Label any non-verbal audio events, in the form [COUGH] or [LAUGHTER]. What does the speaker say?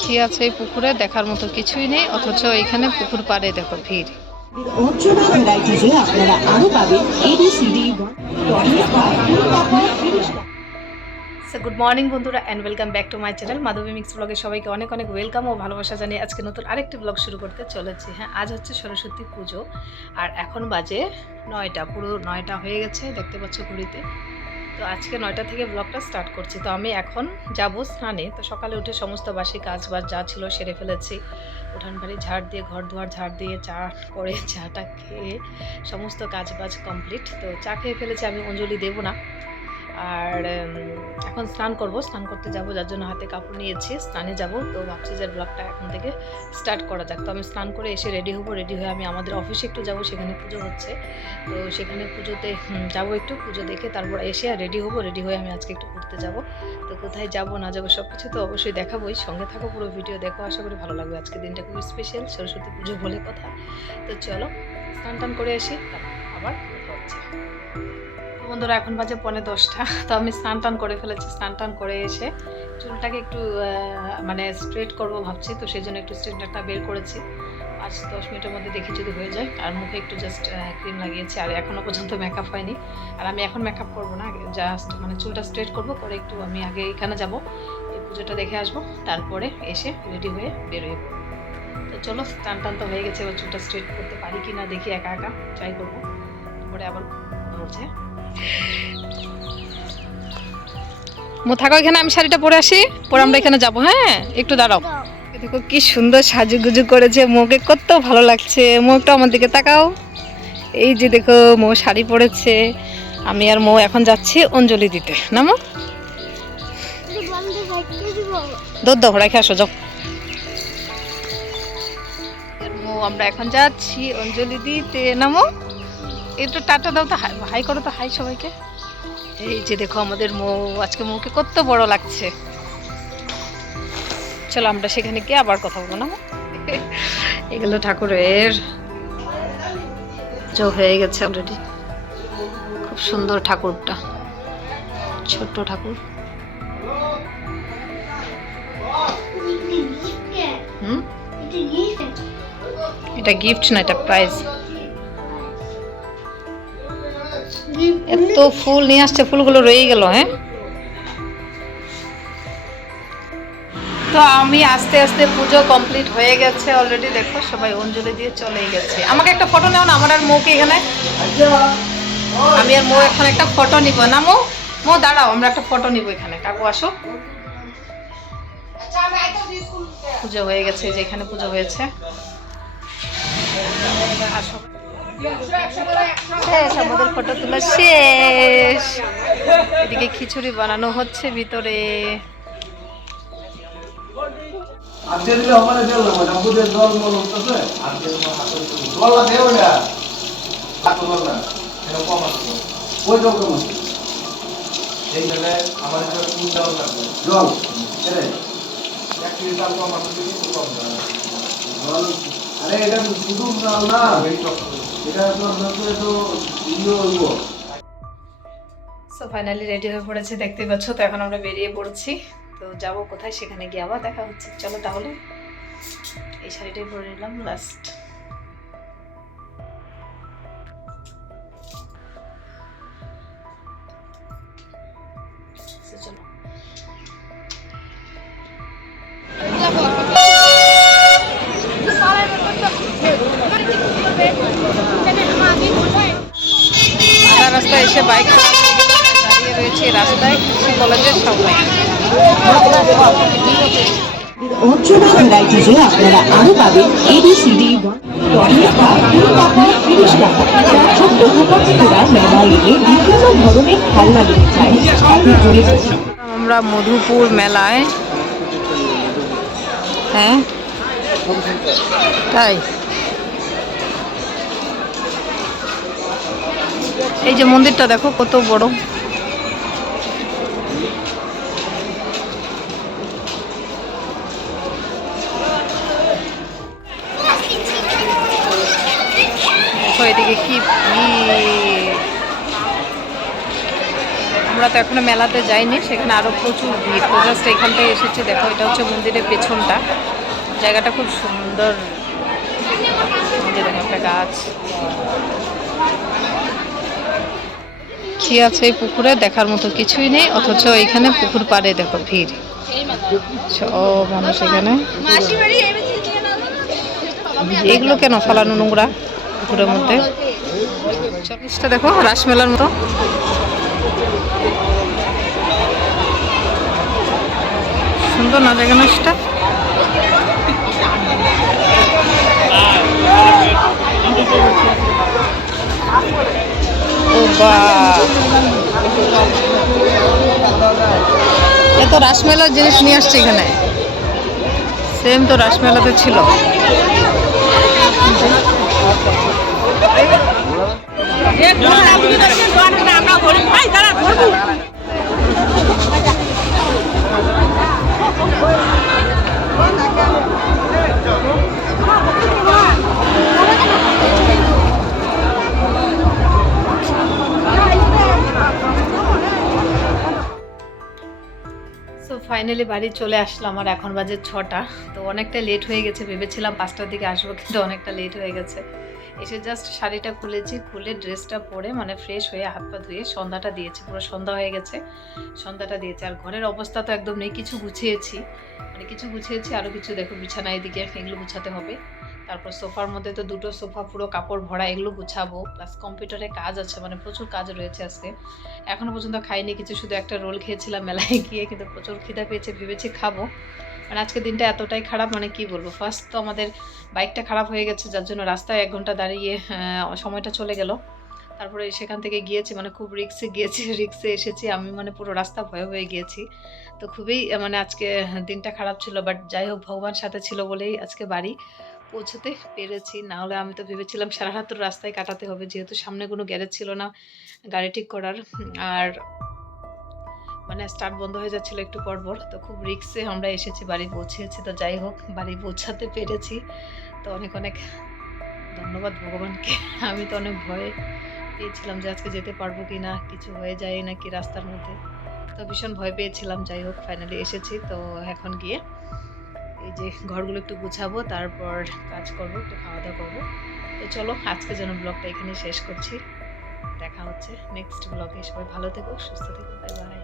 কি আছে এই পুকুরে দেখার মতো কিছুই নেই, অথচ এখানে পুকুর পাড়ে দেখো ভিড়। গুড মর্নিং বন্ধুরা and welcome back to my channel Madhabi mix ব্লগে সবাইকে অনেক অনেক ওয়েলকাম ও ভালোবাসা জানিয়ে আজকে নতুন আরেকটি ব্লগ শুরু করতে চলেছি। হ্যাঁ আজ হচ্ছে সরস্বতী পুজো, আর এখন বাজে নয়টা, পুরো নয়টা হয়ে গেছে, দেখতে পাচ্ছ ঘড়িতে। তো আজকে নয়টা থেকে ব্লগটা স্টার্ট করছি। তো আমি এখন যাব স্নানে। তো সকালে উঠে সমস্ত বাসি কাজ বাজ যা ছিল সেরে ফেলেছি। উঠান বাড়ি ঝাড় দিয়ে, ঘর দুয়ার ঝাড় দিয়ে, চা করে, চাটা খেয়ে সমস্ত কাজ বাজ কমপ্লিট তো চা খেয়ে ফেলেছি, আমি অঞ্জলি দেবো না। আর এখন স্নান করব। স্নান করতে যাব, যার জন্য হাতে কাপড় নিয়েছি। স্নানে যাব। তো ভাবছি যে ব্লগটা এখন থেকে স্টার্ট করা যাক। তো আমি স্নান করে এসে রেডি হব। রেডি হয়ে আমি আমাদের অফিসে একটু যাব, সেখানে পুজো হচ্ছে। তো সেখানে পুজোতে যাব একটু, পুজো দেখে তারপর এসে আর রেডি হব। রেডি হয়ে আমি আজকে একটু ঘুরতে যাব। তো কোথায় যাব, না যাব সব কিছু তো অবশ্যই দেখাবোই। সঙ্গে থাকো পুরো ভিডিও দেখো। আশা করি ভালো লাগবে। আজকে দিনটা খুব স্পেশাল সরস্বতী পুজো বলে কথা। তো চলো স্নান টান করে তারপর আবার হচ্ছে। বন্ধুরা, এখন বাজে পনে দশটা। তো আমি স্নান টান করে ফেলেছি, স্নান টান করে এসে চুলটাকে একটু মানে স্ট্রেট করব ভাবছি, তো সেই জন্য একটু স্ট্রেটনারটা বের করেছি। পাঁচ দশ মিনিটের মধ্যে দেখি যদি হয়ে যায়। আর মুখে একটু জাস্ট ক্রিম লাগিয়েছি, আর এখনও পর্যন্ত মেকআপ হয়নি। আর আমি এখন মেকআপ করব না জাস্ট মানে চুলটা স্ট্রেট করব, করে একটু আমি আগে এখানে যাব, এই পুজোটা দেখে আসব, তারপরে এসে রেডি হয়ে বেরোয় তো চলো, স্নান টান তো হয়ে গেছে, এবার চুলটা স্ট্রেট করতে পারি কি না দেখি একা একা ট্রাই করব। তারপরে আবার ধরছে মো থাকো এখানে আমি শাড়িটা পরে আসি। পরে আমরা এখানে যাব হ্যাঁ? একটু দাঁড়াও। দেখো কি সুন্দর সাজুগুজু করেছে মোকে কত ভালো লাগছে। মুখটা আমার দিকে তাকাও। এই যে দেখো মো শাড়ি পরেছে। আমি আর মো এখন যাচ্ছি অঞ্জলি দিতে। না মো? দৌড় দাও রেখে আসো যাও। আর মো আমরা এখন যাচ্ছি অঞ্জলি দিতে। নামো একটু টাটা দাও তো, হাই করো তো, হাই সবাইকে। এই যে দেখো আমাদের মৌ, আজকে মৌকে কত বড় লাগছে। চলো আমরা সেখানে গিয়ে আবার কথা বলব, না এগুলো ঠাকুরের। জো হয়ে গেছে অলরেডি খুব সুন্দর ঠাকুরটা। ছোট্ট ঠাকুর। হুম? এটা গিফট না, এটা প্রাইজ এত ফুল নিয়ে আসছে, ফুলগুলো রয়ে গেল হ্যাঁ? তো আমি আস্তে আস্তে পুজো কমপ্লিট হয়ে গেছে অলরেডি দেখো সবাই অঞ্জলি দিয়ে চলেই গেছে। আমাকে একটা ফটো নাও না, আমার আর মৌকে এখানে? আমি আর মৌ এখন একটা ফটো নিব। না, মৌ? মৌ, দাঁড়াও, আমরা একটা ফটো নিব এখানে। কাকু, আসো। পুজো হয়ে গেছে যে এখানে পুজো হয়েছে। আসো। শেষ আমাদের ফটো তোলা শেষ। এদিকে খিচুড়ি বানানো হচ্ছে ভিতরে। আরে এটা শুধু না সো ফাইনালি রেডি হয়ে পড়েছে দেখতে পাচ্ছ, তো এখন আমরা বেরিয়ে পড়ছি। তো যাব কোথায়, সেখানে গিয়ে আবার দেখা হচ্ছে। চলো তাহলে, এই শাড়িটাই পরে নিলাম লাস্ট রাস্তায় এসে বাইক দাঁড়িয়ে রয়েছে রাস্তায় কৃষি কলেজের সামনে। আপনারা আরও পাবেন এবিসিডি জুড়ে আমরা মধুপুর মেলায় হ্যাঁ? তাই? এই যে মন্দিরটা দেখো, কত বড়। এদিকে কি আমরা আমরা তো এখনও মেলাতে যাইনি, সেখানে আরও প্রচুর ভিড়। তো জাস্ট এখানটায় এসেছি, দেখো এটা হচ্ছে মন্দিরের পেছনটা। জায়গাটা খুব সুন্দর। দেখো একটা গাছ। কি আছে এই পুকুরে, দেখার মতো কিছুই নেই, অথচ এখানে পুকুর পাড়ে দেখো ভিড়। সব মানুষ এখানে। এগুলো কেন ফালানো নোংরা পুকুরের মধ্যে? দেখো, রাসমেলার মতো। সুন্দর না জায়গা নাচটা? ও বা। এত রাসমেলার জিনিস নিয়ে আসছে এখানে। সেম তো রাসমেলাতে ছিল। সো ফাইনালি বাড়ি চলে আসলাম আর এখন বাজে ছটা। তো অনেকটা লেট হয়ে গেছে, ভেবেছিলাম পাঁচটার দিকে আসব, কিন্তু অনেকটা লেট হয়ে গেছে। এসে জাস্ট শাড়িটা খুলেছি, খুলে ড্রেসটা পরে মানে ফ্রেশ হয়ে হাত পা ধুয়ে সন্ধ্যাটা দিয়েছি, পুরো সন্ধ্যা হয়ে গেছে, সন্ধ্যাটা দিয়েছি। আর ঘরের অবস্থা তো একদম নেই, কিছু গুছিয়েছি মানে কিছু গুছিয়েছি আরও কিছু দেখো বিছানা এদিকে, এগুলো গুছাতে হবে। তারপর সোফার মধ্যে তো দুটো সোফা, পুরো কাপড় ভরা, এগুলো গুছাবো। প্লাস কম্পিউটারে কাজ আছে মানে প্রচুর কাজ রয়েছে আজকে। এখনও পর্যন্ত খাইনি, কিছু শুধু একটা রোল খেয়েছিলাম মেলায় গিয়ে, কিন্তু প্রচুর খিদা পেয়েছে, ভেবেছি খাব। মানে আজকে দিনটা এতটাই খারাপ মানে কি বলব? ফার্স্ট তো আমাদের বাইকটা খারাপ হয়ে গেছে, যার জন্য রাস্তায় এক ঘণ্টা দাঁড়িয়ে সময়টা চলে গেল। তারপরে সেখান থেকে গিয়েছি মানে খুব রিক্সে গিয়েছি [LAUGHS] রিক্সে এসেছি, আমি মানে পুরো রাস্তা ভয় হয়ে গিয়েছি। তো খুবই মানে আজকে দিনটা খারাপ ছিল বাট যাই হোক ভগবান সাথে ছিল বলেই আজকে বাড়ি। পৌঁছতে পেরেছি। না হলে আমি তো ভেবেছিলাম সারা রাত রাস্তায় কাটাতে হবে, যেহেতু সামনে কোনো গ্যারেজ ছিল না, গাড়ি ঠিক করার। আর মানে স্টার্ট বন্ধ হয়ে যাচ্ছিল একটু পর পর, তো খুব রিক্সে আমরা এসেছি, বাড়ি পৌঁছেছি। তো যাই হোক, বাড়ি পৌঁছাতে পেরেছি। তো অনেক অনেক ধন্যবাদ ভগবানকে। [LAUGHS] আমি তো অনেক ভয়ে পেয়েছিলাম যে আজকে যেতে পারব কি না কিছু হয়ে যায় নাকি রাস্তার মধ্যে। তো ভীষণ ভয় পেয়েছিলাম। যাই হোক ফাইনালি এসেছি। তো এখন গিয়ে এই যে ঘরগুলো একটু গুছাবো, তারপর কাজ করব, একটু খাওয়া দাওয়া করব। তো চলো, আজকে যেন ব্লগটা এখানে শেষ করছি। দেখা হচ্ছে নেক্সট ব্লগে। সবাই ভালো থেকো, সুস্থ থেকো বাই বাই